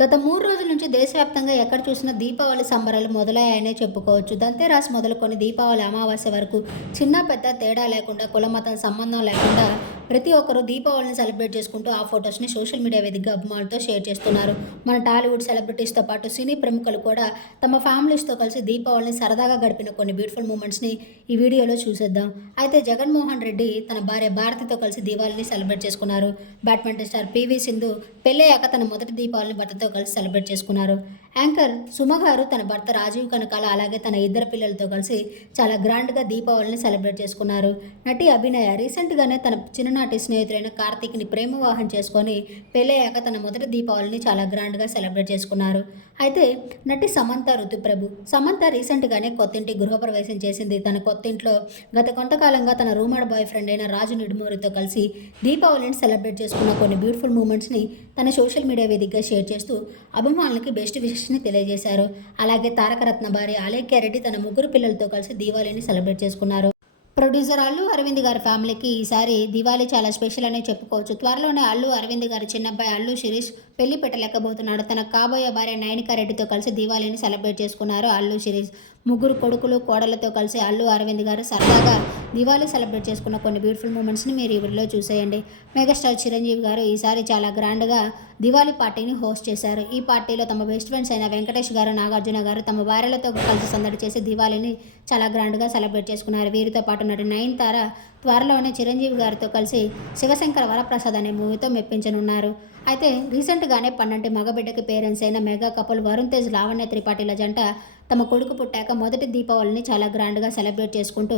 గత మూడు రోజుల నుంచి దేశవ్యాప్తంగా ఎక్కడ చూసినా దీపావళి సంబరాలు మొదలయ్యాయనే చెప్పుకోవచ్చు. దంతేరాస్ మొదలుకొని దీపావళి అమావాస్య వరకు చిన్న పెద్ద తేడా లేకుండా కులమతం సంబంధం లేకుండా ప్రతి ఒక్కరూ దీపావళిని సెలబ్రేట్ చేసుకుంటూ ఆ ఫొటోస్ని సోషల్ మీడియా వేదికగా అభిమానులతో షేర్ చేస్తున్నారు. మన టాలీవుడ్ సెలబ్రిటీస్తో పాటు సినీ ప్రముఖులు కూడా తమ ఫ్యామిలీస్తో కలిసి దీపావళిని సరదాగా గడిపిన కొన్ని బ్యూటిఫుల్ మూమెంట్స్ని ఈ వీడియోలో చూసేద్దాం. అయితే జగన్మోహన్ రెడ్డి తన భార్య భారతితో కలిసి దీపావళిని సెలబ్రేట్ చేసుకున్నారు. బ్యాడ్మింటన్ స్టార్ పివి సింధు పెళ్ళయ్యాక తన మొదటి దీపావళిని భర్తతో కలిసి సెలబ్రేట్ చేసుకున్నారు. యాంకర్ సుమ గారు తన భర్త రాజీవ్ కనకాల అలాగే తన ఇద్దరు పిల్లలతో కలిసి చాలా గ్రాండ్గా దీపావళిని సెలబ్రేట్ చేసుకున్నారు. నటి అభినయ రీసెంట్గానే తన చిన్ననాటి స్నేహితుడైన కార్తీక్ని ప్రేమ వివాహం చేసుకొని పెళ్ళయ్యాక తన మొదటి దీపావళిని చాలా గ్రాండ్గా సెలబ్రేట్ చేసుకున్నారు. అయితే నటి సమంత ఋతుప్రభు సమంత రీసెంట్గానే కొత్తింటి గృహప్రవేశం చేసింది. తన కొత్తింట్లో గత కొంతకాలంగా తన రూమర్ బాయ్ ఫ్రెండ్ అయిన రాజు నిడుమూరితో కలిసి దీపావళిని సెలబ్రేట్ చేసుకున్న కొన్ని బ్యూటిఫుల్ మూమెంట్స్ని తన సోషల్ మీడియా వేదికగా షేర్ చేస్తూ అభిమానులకి బెస్ట్ విషెస్ని తెలియజేశారు. అలాగే తారకరత్న భార్య అలేఖ్య రెడ్డి తన ముగ్గురు పిల్లలతో కలిసి దీవాళీని సెలబ్రేట్ చేసుకున్నారు. ప్రొడ్యూసర్ అల్లు అరవింద్ గారి ఫ్యామిలీకి ఈసారి దివాళీ చాలా స్పెషల్ అనే చెప్పుకోవచ్చు. త్వరలోనే అల్లు అరవింద్ గారి చిన్నబ్బాయి అల్లు శిరీష్ పెళ్ళి పెట్టలేకపోతున్నాడు తన కాబోయే భార్య నయనికా రెడ్డితో కలిసి దివాళీని సెలబ్రేట్ చేసుకున్నారు అల్లు శిరీష్. ముగ్గురు కొడుకులు కోడలతో కలిసి అల్లు అరవింద్ గారు సరదాగా దివాళీ సెలబ్రేట్ చేసుకున్న కొన్ని బ్యూటిఫుల్ మూమెంట్స్ని మీరు ఈ వీడియోలో చూసేయండి. మెగాస్టార్ చిరంజీవి గారు ఈసారి చాలా గ్రాండ్గా దివాళీ పార్టీని హోస్ట్ చేశారు. ఈ పార్టీలో తమ బెస్ట్ ఫ్రెండ్స్ అయిన వెంకటేష్ గారు నాగార్జున గారు తమ భార్యలతో కలిసి సందడి చేసి దివాళీని చాలా గ్రాండ్గా సెలబ్రేట్ చేసుకున్నారు. వీరితో పాటు నటి నయన్ తార త్వరలోనే చిరంజీవి గారితో కలిసి శివశంకర వరప్రసాద్ అనే మూవీతో మెప్పించనున్నారు. అయితే రీసెంట్గానే పన్నెండు మగబిడ్డకి పేరెంట్స్ అయిన మెగా కపుల్ వరుణ్ తేజ్ లావణ్య త్రిపాఠిల జంట తమ కొడుకు పుట్టాక మొదటి దీపావళిని చాలా గ్రాండ్గా సెలబ్రేట్ చేసుకుంటూ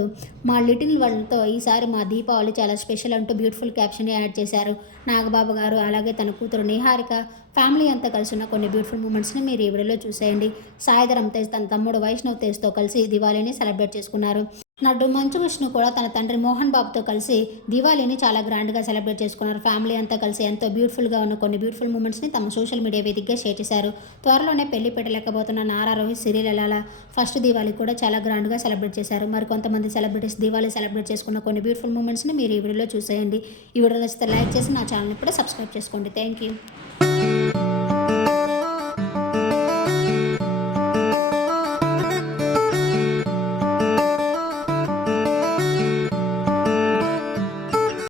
మా లిటిల్ వాళ్ళతో ఈసారి మా దీపావళి చాలా స్పెషల్ అంటూ బ్యూటిఫుల్ క్యాప్షన్ యాడ్ చేశారు. నాగబాబు గారు అలాగే తన కూతురు నిహారిక ఫ్యామిలీ అంతా కలిసి ఉన్న కొన్ని బ్యూటిఫుల్ మూమెంట్స్ని మీరు ఈ వీడియోలో చూసేయండి. సాయిధరం తేజ్ తన తమ్ముడు వైష్ణవ్ తేజ్తో కలిసి దివాళీని సెలబ్రేట్ చేసుకున్నారు. నటు మంచు విష్ణు కూడా తన తండ్రి మోహన్ బాబుతో కలిసి దివాళీని చాలా గ్రాండ్గా సెలబ్రేట్ చేసుకున్నారు. ఫ్యామిలీ అంతా కలిసి ఎంతో బ్యూటిఫుల్గా ఉన్న కొన్ని బ్యూటిఫుల్ మూమెంట్స్ని తమ సోషల్ మీడియా వేదికగా షేర్ చేశారు. త్వరలోనే పెళ్ళి పెట్టలేకపోతున్న నారా రోహిత్ సిరియల్ ఎలాల ఫస్ట్ దివాళీ కూడా చాలా గ్రాండ్గా సెలబ్రేట్ చేశారు. మరి కొంతమంది సెలబ్రిటీస్ దివాళీ సెలబ్రేట్ చేసుకున్న కొన్ని బ్యూటిఫుల్ మూమెంట్స్ని మీరు ఈ వీడియోలో చూసేయండి. ఈ వీడియో నచ్చితే లైక్ చేసి నా ఛానల్ కూడా సబ్స్క్రైబ్ చేసుకోండి. Thank you